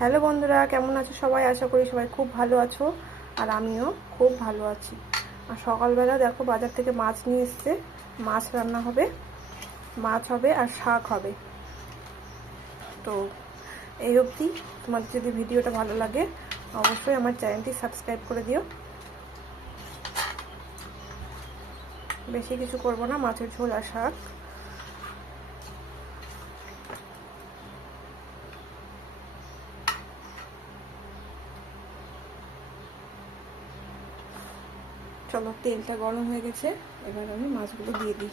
Hello বন্ধুরা, কেমন আছো সবাই? আশা করি সবাই খুব ভালো আছো, আর আমিও খুব ভালো আছি। আর সকালবেলা দেখো বাজার থেকে মাছ নিয়ে এসছে, মাছ রান্না হবে, মাছ হবে আর শাক হবে। তো এই অবধি তোমাদের যদি ভিডিওটা ভালো লাগে অবশ্যই আমার চ্যানেলটি সাবস্ক্রাইব করে দিও। বেশি কিছু করব না, মাছের ঝোল আর শাক। চলো, তেলটা গরম হয়ে গেছে, এবার আমি মাছগুলো দিয়ে দিই।